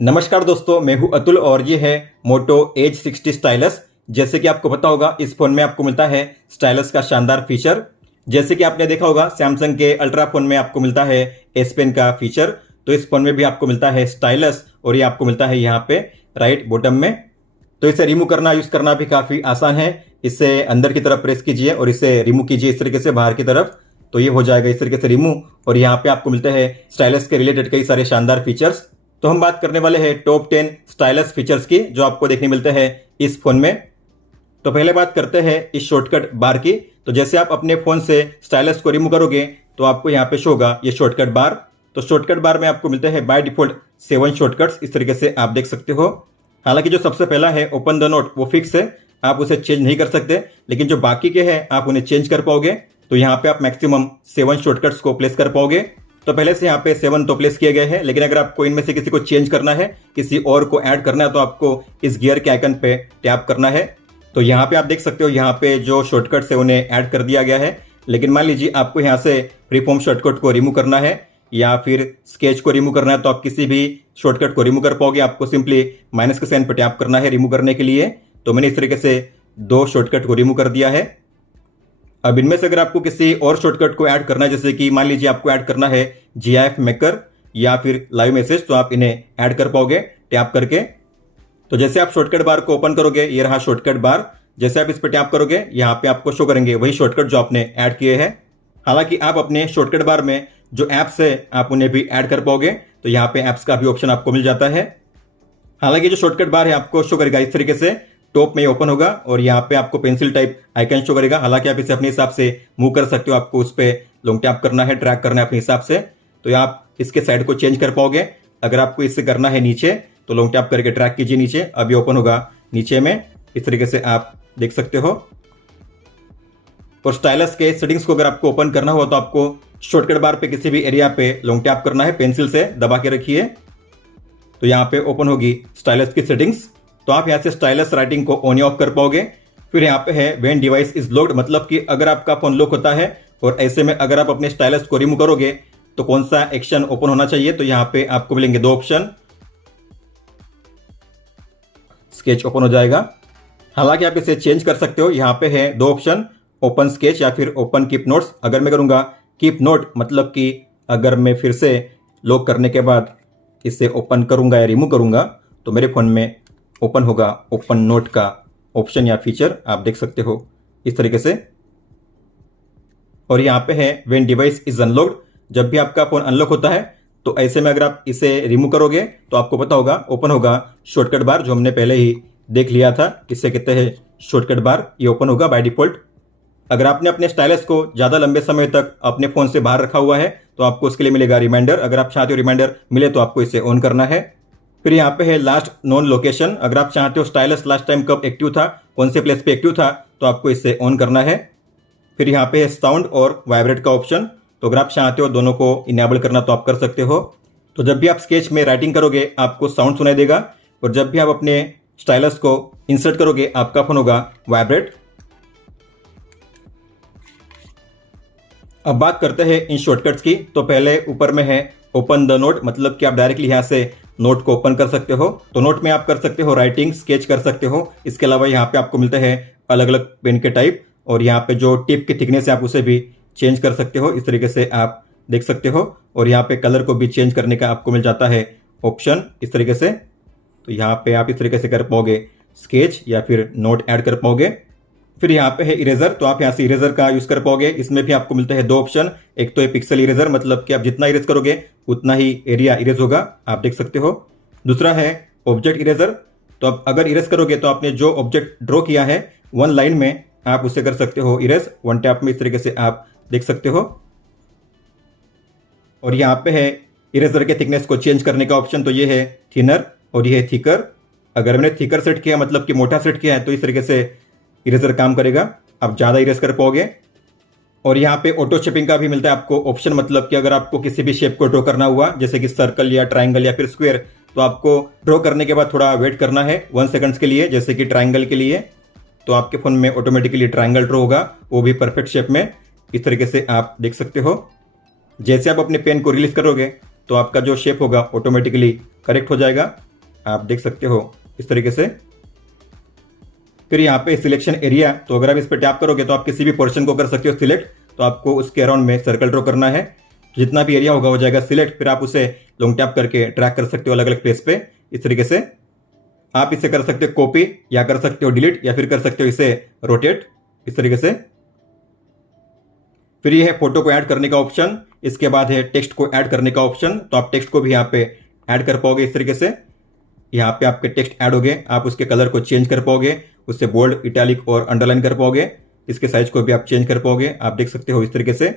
नमस्कार दोस्तों, मैं हूं अतुल और ये है मोटो एज 60 स्टाइलस। जैसे कि आपको पता होगा, इस फोन में आपको मिलता है स्टाइलस का शानदार फीचर। जैसे कि आपने देखा होगा, सैमसंग के अल्ट्रा फोन में आपको मिलता है एस पेन का फीचर, तो इस फोन में भी आपको मिलता है स्टाइलस और ये आपको मिलता है यहाँ पे राइट बॉटम में। तो इसे रिमूव करना, यूज करना भी काफी आसान है। इसे अंदर की तरफ प्रेस कीजिए और इसे रिमूव कीजिए इस तरीके से बाहर की तरफ, तो ये हो जाएगा इस तरीके से रिमूव। और यहाँ पे आपको मिलते हैं स्टाइलस के रिलेटेड कई सारे शानदार फीचर्स। तो हम बात करने वाले हैं टॉप 10 स्टाइलस फीचर्स की जो आपको देखने मिलते हैं इस फोन में। तो पहले बात करते हैं इस शॉर्टकट बार की। तो जैसे आप अपने फोन से स्टाइलस को रिमूव करोगे तो आपको यहाँ पे शो होगा ये शॉर्टकट बार। तो शॉर्टकट बार में आपको मिलते हैं बाय डिफॉल्ट 7 शॉर्टकट्स, इस तरीके से आप देख सकते हो। हालांकि जो सबसे पहला है ओपन द नोट वो फिक्स है, आप उसे चेंज नहीं कर सकते, लेकिन जो बाकी के हैं आप उन्हें चेंज कर पाओगे। तो यहाँ पे आप मैक्सिमम 7 शॉर्टकट्स को प्लेस कर पाओगे। तो पहले से यहाँ पे 7 तो प्लेस किए गए हैं, लेकिन अगर आपको इनमें से किसी को चेंज करना है, किसी और को ऐड करना है, तो आपको इस गियर के आइकन पे टैप करना है। तो यहाँ पे आप देख सकते हो, यहाँ पे जो शॉर्टकट्स है उन्हें ऐड कर दिया गया है। लेकिन मान लीजिए आपको यहाँ से फ्रीफॉर्म शॉर्टकट को रिमूव करना है या फिर स्केच को रिमूव करना है, तो आप किसी भी शॉर्टकट को रिमूव कर पाओगे। आपको सिंपली माइनस के साइन पर टैप करना है रिमूव करने के लिए। तो मैंने इस तरीके से 2 शॉर्टकट को रिमूव कर दिया है। अब इनमें से अगर आपको किसी और शॉर्टकट को ऐड करना है, जैसे कि मान लीजिए आपको ऐड करना है GIF मेकर या फिर लाइव मैसेज, तो आप इन्हें ऐड कर पाओगे टैप करके। तो जैसे आप शॉर्टकट बार को ओपन करोगे, ये रहा शॉर्टकट बार। जैसे आप इस पर टैप करोगे, यहाँ पे आपको शो करेंगे वही शॉर्टकट जो आपने ऐड किए हैं। हालांकि आप अपने शॉर्टकट बार में जो ऐप्स है आप उन्हें भी ऐड कर पाओगे, तो यहाँ पे ऐप्स का भी ऑप्शन आपको मिल जाता है। हालांकि जो शॉर्टकट बार है आपको शो करेगा इस तरीके से, टॉप में ओपन होगा और यहाँ पे आपको पेंसिल टाइप आइकन शो करेगा। हालांकि आप इसे अपने हिसाब से मूव कर सकते हो, आपको उस पर लॉन्ग टैप करना है, ड्रैग करना है अपने हिसाब से। तो आप इसके साइड को चेंज कर पाओगे। अगर आपको इससे करना है नीचे, तो लॉन्ग टैप करके ड्रैग कीजिए नीचे, अभी ओपन होगा नीचे में, इस तरीके से आप देख सकते हो। और स्टाइलस के सेटिंग्स को अगर आपको ओपन करना हो तो आपको शॉर्टकट बार पे किसी भी एरिया पे लॉन्ग टैप करना है, पेंसिल से दबा के रखिए, तो यहाँ पे ओपन होगी स्टाइलस की सेटिंग्स। तो आप यहाँ से स्टाइलस राइटिंग को ऑन या ऑफ कर पाओगे। फिर यहाँ पे है व्हेन डिवाइस इज लॉक्ड, मतलब कि अगर आपका फोन लॉक होता है और ऐसे में अगर आप अपने स्टाइलस को रिमूव करोगे तो कौन सा एक्शन ओपन होना चाहिए। तो यहाँ पे आपको मिलेंगे 2 ऑप्शन, स्केच ओपन हो जाएगा। हालांकि आप इसे चेंज कर सकते हो, यहाँ पे है 2 ऑप्शन, ओपन स्केच या फिर ओपन कीप नोट्स। अगर मैं करूँगा कीप नोट, मतलब कि अगर मैं फिर से लॉक करने के बाद इसे ओपन करूँगा या रिमूव करूँगा तो मेरे फोन में ओपन होगा ओपन नोट का ऑप्शन या फीचर, आप देख सकते हो इस तरीके से। और यहाँ पे है व्हेन डिवाइस इज अनलॉक्ड, जब भी आपका फोन अनलॉक होता है तो ऐसे में अगर आप इसे रिमूव करोगे तो आपको पता होगा ओपन होगा शॉर्टकट बार, जो हमने पहले ही देख लिया था। इसे कहते हैं शॉर्टकट बार, ये ओपन होगा बाय डिफॉल्ट। अगर आपने अपने स्टाइलस को ज़्यादा लंबे समय तक अपने फ़ोन से बाहर रखा हुआ है तो आपको उसके लिए मिलेगा रिमाइंडर। अगर आप चाहते हो रिमाइंडर मिले तो आपको इसे ऑन करना है। फिर यहाँ पे है लास्ट नॉन लोकेशन, अगर आप चाहते हो स्टाइलस लास्ट टाइम कब एक्टिव था, कौन से प्लेस पे एक्टिव था, तो आपको इसे ऑन करना है। फिर यहाँ पे है साउंड और वाइब्रेट का ऑप्शन, तो अगर आप चाहते हो दोनों को इनेबल करना तो आप कर सकते हो। तो जब भी आप स्केच में राइटिंग करोगे आपको साउंड सुनाई देगा, और जब भी आप अपने स्टाइलस को इंसर्ट करोगे आपका फोन होगा वाइब्रेट। अब बात करते हैं इन शॉर्टकट्स की। तो पहले ऊपर में है ओपन द नोट, मतलब कि आप डायरेक्टली यहाँ से नोट को ओपन कर सकते हो। तो नोट में आप कर सकते हो राइटिंग, स्केच कर सकते हो। इसके अलावा यहाँ पे आपको मिलते हैं अलग अलग पेन के टाइप, और यहाँ पे जो टिप की थिकनेस है आप उसे भी चेंज कर सकते हो, इस तरीके से आप देख सकते हो। और यहाँ पे कलर को भी चेंज करने का आपको मिल जाता है ऑप्शन इस तरीके से। तो यहाँ पे आप इस तरीके से कर पाओगे स्केच या फिर नोट ऐड कर पाओगे। फिर यहाँ पे है इरेजर, तो आप यहाँ से इरेजर का यूज कर पाओगे। इसमें भी आपको मिलते हैं 2 ऑप्शन, एक तो है पिक्सल इरेजर, मतलब कि आप जितना इरेज करोगे उतना ही एरिया इरेज होगा, आप देख सकते हो। दूसरा है ऑब्जेक्ट इरेजर, तो आप अगर इरेज करोगे तो आपने जो ऑब्जेक्ट ड्रॉ किया है 1 लाइन में आप उसे कर सकते हो इरेज 1 टैप में, इस तरीके से आप देख सकते हो। और यहाँ पे है इरेजर के थिकनेस को चेंज करने का ऑप्शन, तो ये है थिनर और ये है थिकर। अगर मैंने थिकर सेट किया, मतलब कि मोटा सेट किया है, तो इस तरीके से इरेजर काम करेगा, आप ज़्यादा इरेज कर पाओगे। और यहाँ पे ऑटो शेपिंग का भी मिलता है आपको ऑप्शन, मतलब कि अगर आपको किसी भी शेप को ड्रॉ करना हुआ, जैसे कि सर्कल या ट्राइंगल या फिर स्क्वायर, तो आपको ड्रॉ करने के बाद थोड़ा वेट करना है 1 सेकंड्स के लिए। जैसे कि ट्राइंगल के लिए तो आपके फ़ोन में ऑटोमेटिकली ट्राइंगल ड्रॉ होगा, वो भी परफेक्ट शेप में, इस तरीके से आप देख सकते हो। जैसे आप अपने पेन को रिलीज करोगे तो आपका जो शेप होगा ऑटोमेटिकली करेक्ट हो जाएगा। आप देख सकते हो इस तरीके से। फिर यहाँ पे सिलेक्शन एरिया, तो अगर आप इस पर टैप करोगे तो आप किसी भी पोर्शन को कर सकते हो सिलेक्ट। तो आपको उसके अराउंड में सर्कल ड्रॉ करना है, जितना भी एरिया होगा हो जाएगा सिलेक्ट। फिर आप उसे लॉन्ग टैप करके ट्रैक कर सकते हो अलग अलग प्लेस पे। इस तरीके से आप इसे कर सकते हो कॉपी, या कर सकते हो डिलीट, या फिर कर सकते हो इसे रोटेट इस तरीके से। फिर ये है फोटो को ऐड करने का ऑप्शन। इसके बाद है टेक्स्ट को ऐड करने का ऑप्शन। तो आप टेक्स्ट को भी यहाँ पे ऐड कर पाओगे इस तरीके से। यहाँ पे आपके टेक्स्ट ऐड हो गए, आप उसके कलर को चेंज कर पाओगे, उससे बोल्ड, इटैलिक और अंडरलाइन कर पाओगे। इसके साइज को भी आप चेंज कर पाओगे, आप देख सकते हो इस तरीके से।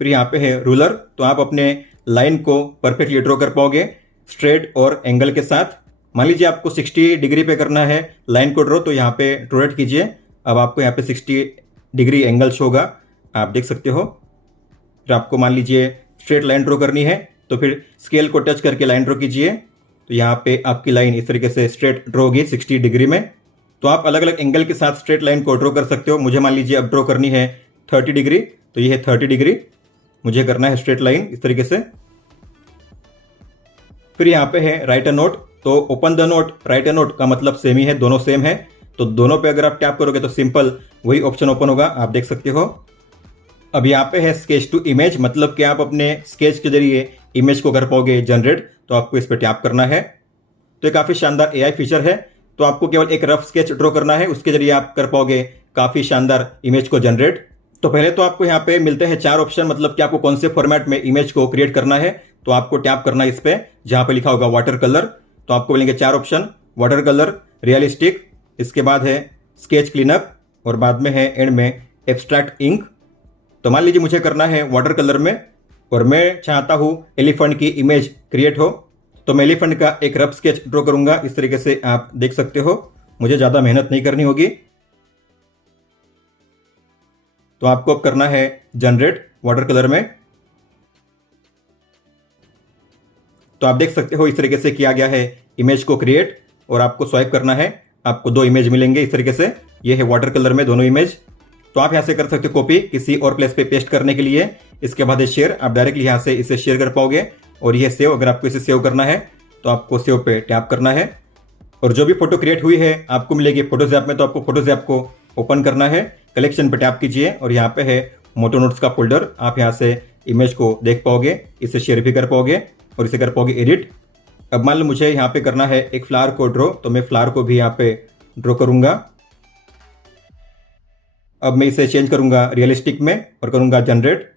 फिर यहाँ पे है रूलर, तो आप अपने लाइन को परफेक्टली ड्रॉ कर पाओगे स्ट्रेट और एंगल के साथ। मान लीजिए आपको 60 डिग्री पे करना है लाइन को ड्रॉ, तो यहाँ पे रोटेट कीजिए। अब आपको यहाँ पे 60 डिग्री एंगल शो होगा, आप देख सकते हो। फिर आपको मान लीजिए स्ट्रेट लाइन ड्रॉ करनी है, तो फिर स्केल को टच करके लाइन ड्रॉ कीजिए। तो यहाँ पे आपकी लाइन इस तरीके से स्ट्रेट ड्रॉ होगी 60 डिग्री में। तो आप अलग अलग एंगल के साथ स्ट्रेट लाइन को ड्रॉ कर सकते हो। मुझे मान लीजिए अब ड्रॉ करनी है 30 डिग्री, तो ये है 30 डिग्री मुझे करना है स्ट्रेट लाइन इस तरीके से। फिर यहाँ पे है राइट अ नोट, तो open the note, right a note का मतलब सेम ही है, दोनों सेम है। तो दोनों पे अगर आप टैप करोगे तो सिंपल वही ऑप्शन ओपन होगा, आप देख सकते हो। अब यहाँ पे है स्केच टू इमेज, मतलब कि आप अपने स्केच के जरिए इमेज को कर पाओगे जनरेट। तो आपको इस पर टैप करना है। तो ये काफ़ी शानदार एआई फीचर है। तो आपको केवल एक रफ स्केच ड्रॉ करना है, उसके जरिए आप कर पाओगे काफ़ी शानदार इमेज को जनरेट। तो पहले तो आपको यहाँ पे मिलते हैं 4 ऑप्शन, मतलब कि आपको कौन से फॉर्मेट में इमेज को क्रिएट करना है। तो आपको टैप करना है इस पे जहाँ पे लिखा होगा वाटर कलर। तो आपको मिलेंगे 4 ऑप्शन, वाटर कलर, रियलिस्टिक, इसके बाद है स्केच क्लीनअप, और बाद में है एंड में एब्स्ट्रैक्ट इंक। तो मान लीजिए मुझे करना है वाटर कलर में, और मैं चाहता हूँ एलिफेंट की इमेज क्रिएट हो। तो मैं एलिफेंट का एक रफ स्केच ड्रॉ करूंगा इस तरीके से, आप देख सकते हो। मुझे ज़्यादा मेहनत नहीं करनी होगी। तो आपको अब करना है जनरेट वाटर कलर में। तो आप देख सकते हो इस तरीके से किया गया है इमेज को क्रिएट, और आपको स्वाइप करना है, आपको 2 इमेज मिलेंगे इस तरीके से। ये है वाटर कलर में दोनों इमेज। तो आप यहाँ से कर सकते हो कॉपी किसी और प्लेस पे पेस्ट करने के लिए। इसके बाद है शेयर, आप डायरेक्टली यहाँ से इसे शेयर कर पाओगे। और ये सेव, अगर आपको इसे सेव करना है तो आपको सेव पे टैप करना है। और जो भी फोटो क्रिएट हुई है आपको मिलेगी फोटोज ऐप में, तो आपको फोटोज ऐप को ओपन करना है, कलेक्शन पे टैप कीजिए, और यहाँ पे है मोटो नोट्स का फोल्डर। आप यहाँ से इमेज को देख पाओगे, इसे शेयर भी कर पाओगे, और इसे कर पाओगे एडिट। अब मान लो मुझे यहाँ पे करना है एक फ्लावर को ड्रॉ, तो मैं फ्लावर को भी यहाँ पे ड्रॉ करूंगा। अब मैं इसे चेंज करूंगा रियलिस्टिक में और करूंगा जनरेट।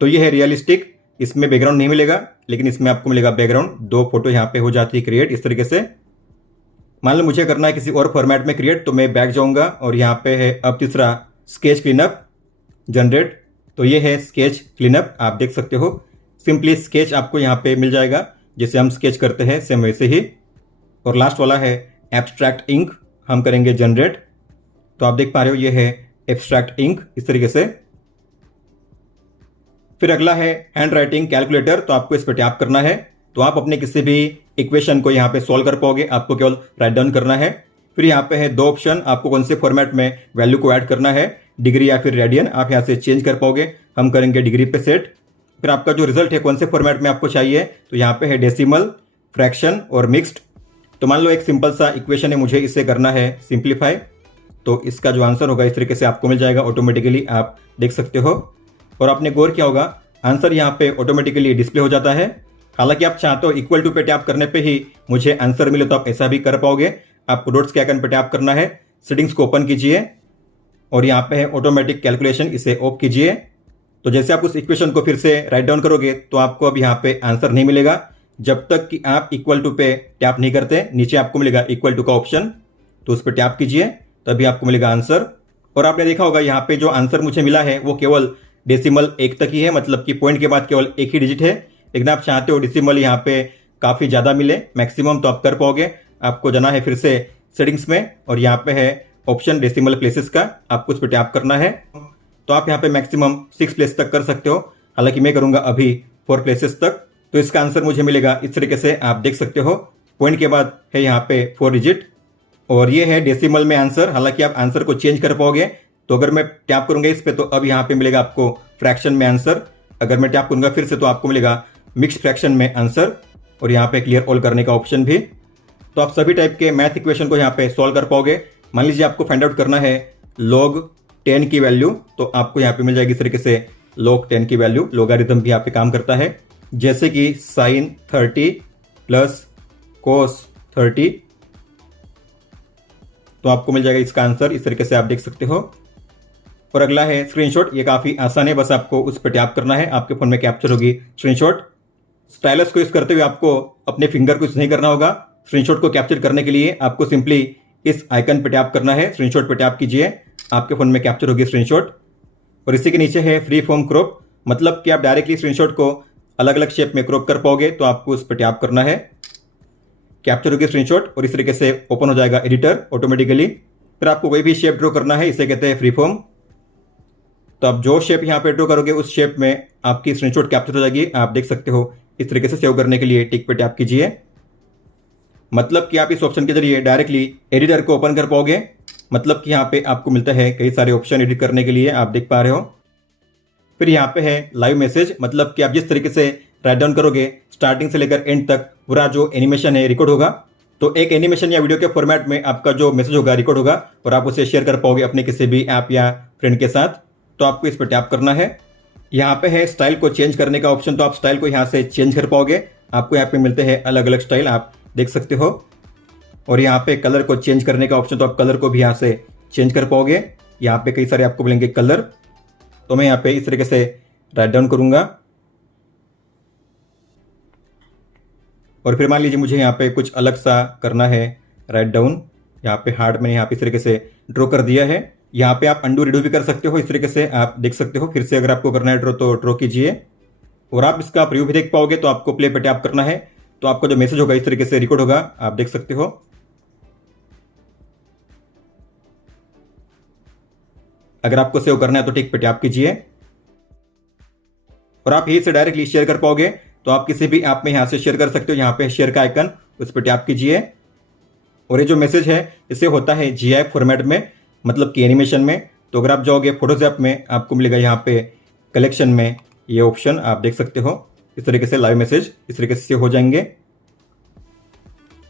तो ये है रियलिस्टिक, इसमें बैकग्राउंड नहीं मिलेगा, लेकिन इसमें आपको मिलेगा बैकग्राउंड। 2 फोटो यहाँ पे हो जाती है क्रिएट इस तरीके से। मान लो मुझे करना है किसी और फॉर्मेट में क्रिएट, तो मैं बैक जाऊंगा, और यहाँ पे है अब तीसरा स्केच क्लीनअप जनरेट। तो ये है स्केच क्लीनअप, आप देख सकते हो। सिंपली स्केच आपको यहाँ पे मिल जाएगा, जैसे हम स्केच करते हैं सेम वैसे ही। और लास्ट वाला है एब्स्ट्रैक्ट इंक, हम करेंगे जनरेट। तो आप देख पा रहे हो ये है एब्स्ट्रैक्ट इंक इस तरीके से। फिर अगला है हैंड राइटिंग कैलकुलेटर, तो आपको इस पर टैप करना है। तो आप अपने किसी भी इक्वेशन को यहाँ पे सॉल्व कर पाओगे, आपको केवल राइट डाउन करना है। फिर यहाँ पे है 2 ऑप्शन, आपको कौन से फॉर्मेट में वैल्यू को ऐड करना है, डिग्री या फिर रेडियन। आप यहाँ से चेंज कर पाओगे, हम करेंगे डिग्री पे सेट। फिर आपका जो रिजल्ट है कौन से फॉर्मेट में आपको चाहिए, तो यहाँ पे है डेसिमल, फ्रैक्शन और मिक्स्ड। तो मान लो एक सिंपल सा इक्वेशन है, मुझे इसे करना है सिंप्लीफाई। तो इसका जो आंसर होगा इस तरीके से आपको मिल जाएगा ऑटोमेटिकली, आप देख सकते हो। और आपने गौर किया होगा आंसर यहाँ पे ऑटोमेटिकली डिस्प्ले हो जाता है। हालांकि आप चाहते हो इक्वल टू पे टैप करने पे ही मुझे आंसर मिले, तो आप ऐसा भी कर पाओगे। आपको डॉट्स के आइकन पे टैप करना है, सेटिंग्स को ओपन कीजिए, और यहाँ पे है ऑटोमेटिक कैलकुलेशन, इसे ऑफ कीजिए। तो जैसे आप उस इक्वेशन को फिर से राइट डाउन करोगे तो आपको अब यहाँ पे आंसर नहीं मिलेगा, जब तक कि आप इक्वल टू पे टैप नहीं करते। नीचे आपको मिलेगा इक्वल टू का ऑप्शन, तो उस पर टैप कीजिए, तभी आपको मिलेगा आंसर। और आपने देखा होगा यहाँ पे जो आंसर मुझे मिला है वो केवल डेसिमल 1 तक ही है, मतलब कि पॉइंट के बाद केवल 1 ही डिजिट है। लेकिन आप चाहते हो डेसिमल यहाँ पे काफ़ी ज़्यादा मिले मैक्सिमम, तो आप कर पाओगे। आपको जाना है फिर से सेटिंग्स में, और यहाँ पे है ऑप्शन डेसिमल प्लेसेस का, आपको उस पर टैप करना है। तो आप यहाँ पे मैक्सिमम 6 प्लेस तक कर सकते हो, हालांकि मैं करूँगा अभी 4 प्लेसेस तक। तो इसका आंसर मुझे मिलेगा इस तरीके से, आप देख सकते हो। पॉइंट के बाद है यहाँ पे 4 डिजिट, और ये है डेसिमल में आंसर। हालांकि आप आंसर को चेंज कर पाओगे, तो अगर मैं टैप करूंगा इस पे तो अब यहाँ पे मिलेगा आपको फ्रैक्शन में आंसर। अगर मैं टैप करूंगा फिर से तो आपको मिलेगा मिक्स्ड फ्रैक्शन में आंसर, और यहाँ पे क्लियर ऑल करने का ऑप्शन भी। तो आप सभी टाइप के मैथ इक्वेशन को यहाँ पे सॉल्व कर पाओगे। मान लीजिए आपको फाइंड आउट करना है log 10 की वैल्यू, तो आपको यहाँ पे मिल जाएगी इस तरीके से log 10 की वैल्यू। लोगारिथम भी यहाँ पे काम करता है, जैसे कि sin 30 प्लस cos 30, तो आपको मिल जाएगा इसका आंसर। इस तरीके से आप देख सकते हो। और अगला है स्क्रीनशॉट। ये काफ़ी आसान है, बस आपको उस पर टैप करना है, आपके फ़ोन में कैप्चर होगी स्क्रीनशॉट। स्टाइलस को यूज़ करते हुए आपको अपने फिंगर को यूज़ नहीं करना होगा। स्क्रीनशॉट को कैप्चर करने के लिए आपको सिंपली इस आइकन पर टैप करना है, स्क्रीनशॉट पर टैप कीजिए, आपके फ़ोन में कैप्चर होगी स्क्रीनशॉट। और इसी के नीचे है फ्री फॉर्म क्रॉप, मतलब कि आप डायरेक्टली स्क्रीनशॉट को अलग अलग शेप में क्रॉप कर पाओगे, तो आपको उस पर टैप करना है, कैप्चर होगी स्क्रीनशॉट, और इस तरीके से ओपन हो जाएगा एडिटर ऑटोमेटिकली। फिर आपको कोई भी शेप ड्रॉ करना है, इसे कहते हैं फ्री फॉर्म। तो आप जो शेप यहाँ पे ड्रॉ करोगे उस शेप में आपकी स्क्रीनशॉट कैप्चर हो जाएगी। आप देख सकते हो। इस तरीके से सेव करने के लिए टिक पे टैप कीजिए, मतलब कि आप इस ऑप्शन के जरिए डायरेक्टली एडिटर को ओपन कर पाओगे। मतलब कि यहाँ पे आपको मिलता है कई सारे ऑप्शन एडिट करने के लिए, आप देख पा रहे हो। फिर यहाँ पे है लाइव मैसेज, मतलब कि आप जिस तरीके से राइट डाउन करोगे स्टार्टिंग से लेकर एंड तक पूरा जो एनिमेशन है रिकॉर्ड होगा। तो एक एनिमेशन या वीडियो के फॉर्मेट में आपका जो मैसेज होगा रिकॉर्ड होगा, और आप उसे शेयर कर पाओगे अपने किसी भी ऐप या फ्रेंड के साथ। तो आपको इस पर टैप करना है। यहाँ पे है स्टाइल को चेंज करने का ऑप्शन, तो आप स्टाइल को यहाँ से चेंज कर पाओगे। आपको यहाँ पे मिलते हैं अलग अलग स्टाइल, आप देख सकते हो। और यहाँ पे कलर को चेंज करने का ऑप्शन, तो आप कलर को भी यहाँ से चेंज कर पाओगे। यहाँ पे कई सारे आपको मिलेंगे कलर, तो मैं यहाँ पे इस तरीके से राइट डाउन करूंगा। और फिर मान लीजिए मुझे यहाँ पे कुछ अलग सा करना है राइट डाउन, यहाँ पे हार्ट मैंने यहाँ पे इस तरीके से ड्रॉ कर दिया है। यहाँ पे आप अंडू रिडू भी कर सकते हो, इस तरीके से आप देख सकते हो। फिर से अगर आपको करना है ड्रॉ तो ड्रॉ कीजिए, और आप इसका प्रीव्यू भी देख पाओगे। तो आपको प्ले पे टैप करना है, तो आपका जो मैसेज होगा इस तरीके से रिकॉर्ड होगा, आप देख सकते हो। अगर आपको सेव करना है तो टिक पे टैप कीजिए, और आप यहीं से डायरेक्टली शेयर कर पाओगे। तो आप किसी भी ऐप में यहाँ से शेयर कर सकते हो। यहाँ पे शेयर का आइकन, उस पर टैप कीजिए, और ये जो मैसेज है इसे होता है GIF फॉर्मेट में, मतलब कि एनिमेशन में। तो अगर आप जाओगे फोटोज ऐप में, आपको मिलेगा यहाँ पे कलेक्शन में ये ऑप्शन, आप देख सकते हो। इस तरीके से लाइव मैसेज इस तरीके से हो जाएंगे।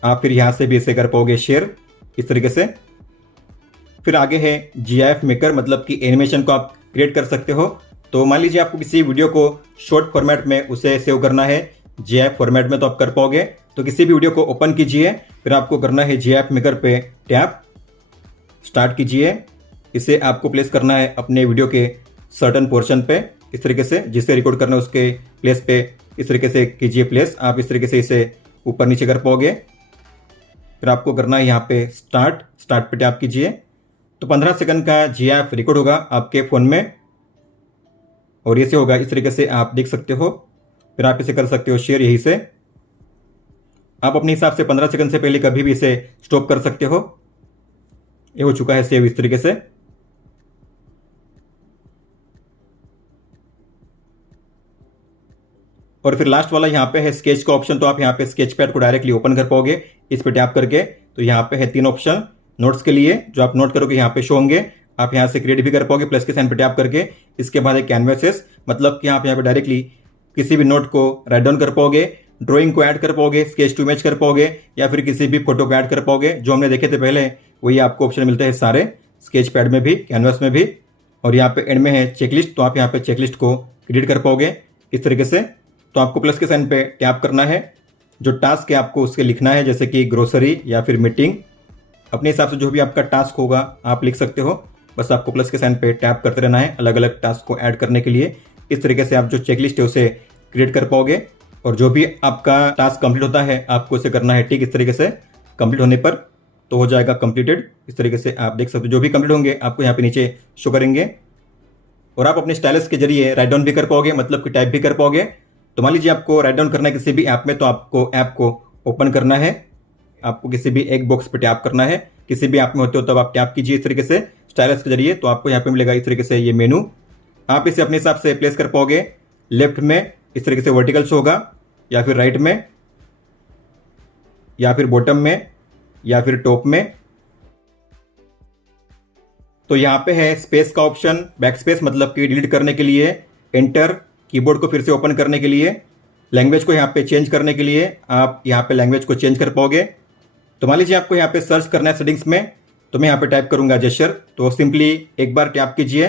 आप फिर यहाँ से भी इसे कर पाओगे शेयर, इस तरीके से। फिर आगे है GIF मेकर, मतलब कि एनिमेशन को आप क्रिएट कर सकते हो। तो मान लीजिए आपको किसी वीडियो को शॉर्ट फॉर्मेट में उसे सेव करना है GIF फॉर्मेट में, तो आप कर पाओगे। तो किसी भी वीडियो को ओपन कीजिए, फिर आपको करना है GIF मेकर पे टैप, स्टार्ट कीजिए। इसे आपको प्लेस करना है अपने वीडियो के सर्टन पोर्शन पे, इस तरीके से जिसे रिकॉर्ड करना है उसके प्लेस पे इस तरीके से कीजिए प्लेस। आप इस तरीके से इसे ऊपर नीचे कर पाओगे। फिर आपको करना है यहाँ पे स्टार्ट पे टैप कीजिए। तो 15 सेकंड का GIF रिकॉर्ड होगा आपके फ़ोन में, और ये से होगा इस तरीके से, आप देख सकते हो। फिर आप इसे कर सकते हो शेयर यहीं से। आप अपने हिसाब से 15 सेकंड से पहले कभी भी इसे स्टॉप कर सकते हो। ये हो चुका है सेव इस तरीके से। और फिर लास्ट वाला यहाँ पे है स्केच का ऑप्शन, तो आप यहाँ पे स्केच पैड को डायरेक्टली ओपन कर पाओगे इस पे टैप करके। तो यहाँ पे है 3 ऑप्शन नोट्स के लिए, जो आप नोट करोगे यहाँ पे शो होंगे। आप यहाँ से क्रिएट भी कर पाओगे प्लस के साइन पे टैप करके। इसके बाद है कैनवासेस, मतलब कि आप यहाँ पे डायरेक्टली किसी भी नोट को राइट डाउन कर पाओगे, ड्रॉइंग को ऐड कर पाओगे, स्केच टू इमेज कर पाओगे, या फिर किसी भी फोटो को ऐड कर पाओगे। जो हमने देखे थे पहले वही आपको ऑप्शन मिलते हैं सारे, स्केच पैड में भी, कैनवास में भी। और यहाँ पे एंड में है चेकलिस्ट, तो आप यहाँ पे चेकलिस्ट को क्रिएट कर पाओगे इस तरीके से। तो आपको प्लस के साइन पे टैप करना है, जो टास्क है आपको उसके लिखना है, जैसे कि ग्रोसरी या फिर मीटिंग। अपने हिसाब से जो भी आपका टास्क होगा आप लिख सकते हो। बस आपको प्लस के साइन पे टैप करते रहना है अलग अलग टास्क को ऐड करने के लिए। इस तरीके से आप जो चेकलिस्ट है उसे क्रिएट कर पाओगे। और जो भी आपका टास्क कंप्लीट होता है आपको इसे करना है टिक, इस तरीके से। कंप्लीट होने पर तो हो जाएगा कंप्लीटेड, इस तरीके से आप देख सकते हो। जो भी कंप्लीट होंगे आपको यहाँ पे नीचे शो करेंगे, और आप अपने स्टाइलस के जरिए राइट डाउन भी कर पाओगे, मतलब कि टाइप भी कर पाओगे। तो मान लीजिए आपको राइट डाउन करना है किसी भी ऐप में, तो आपको ऐप को ओपन करना है, आपको किसी भी एक बॉक्स पे टैप करना है। किसी भी ऐप में होते हो तब आप टैप कीजिए इस तरीके से स्टाइलस के जरिए। तो आपको यहाँ पे मिलेगा इस तरीके से ये मेनू। आप इसे अपने हिसाब से प्लेस कर पाओगे, लेफ्ट में इस तरीके से वर्टिकल शो होगा, या फिर राइट में, या फिर बॉटम में, या फिर टॉप में। तो यहाँ पे है स्पेस का ऑप्शन, बैक स्पेस मतलब कि डिलीट करने के लिए, एंटर कीबोर्ड को फिर से ओपन करने के लिए, लैंग्वेज को यहाँ पे चेंज करने के लिए आप यहाँ पे लैंग्वेज को चेंज कर पाओगे। तो मान लीजिए आपको यहाँ पे सर्च करना है सेटिंग्स में, तो मैं यहाँ पे टाइप करूँगा जेस्चर। तो सिंपली एक बार टैप कीजिए,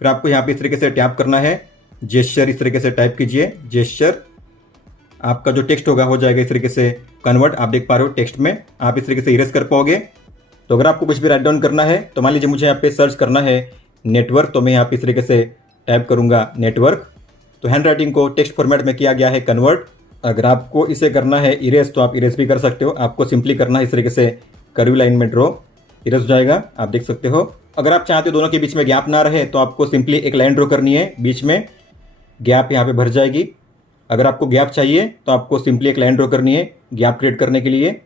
फिर आपको यहाँ पे इस तरीके से टैप करना है जेस्चर, इस तरीके से टाइप कीजिए जेस्चर। आपका जो टेक्स्ट होगा हो जाएगा इस तरीके से कन्वर्ट। आप देख पा रहे हो टेक्स्ट में आप इस तरीके से इरेज कर पाओगे। तो अगर आपको कुछ भी राइट डाउन करना है, तो मान लीजिए मुझे यहाँ पे सर्च करना है नेटवर्क, तो मैं यहाँ पे इस तरीके से टाइप करूँगा नेटवर्क। तो हैंड राइटिंग को टेक्स्ट फॉर्मेट में किया गया है कन्वर्ट। अगर आपको इसे करना है इरेज, तो आप इरेज भी कर सकते हो। आपको सिंपली करना है इस तरीके से कर्व लाइन में ड्रॉ, इरेज हो जाएगा, आप देख सकते हो। अगर आप चाहते हो दोनों के बीच में गैप ना रहे, तो आपको सिंपली एक लाइन ड्रॉ करनी है, बीच में गैप यहाँ पे भर जाएगी। अगर आपको गैप चाहिए तो आपको सिंपली एक लाइन ड्रॉ करनी है गैप क्रिएट करने के लिए।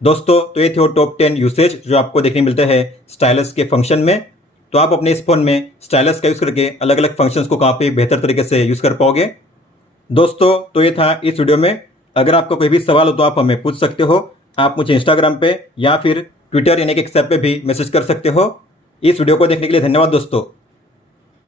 दोस्तों, तो ये थे वो टॉप 10 यूसेज जो आपको देखने मिलते हैं स्टाइलस के फंक्शन में। तो आप अपने इस फोन में स्टाइलस का यूज़ करके अलग अलग फंक्शंस को काफ़ी बेहतर तरीके से यूज़ कर पाओगे। दोस्तों, तो ये था इस वीडियो में। अगर आपका कोई भी सवाल हो तो आप हमें पूछ सकते हो। आप मुझे इंस्टाग्राम पे या फिर ट्विटर यानी कि एक्स ऐप पे भी मैसेज कर सकते हो। इस वीडियो को देखने के लिए धन्यवाद दोस्तों।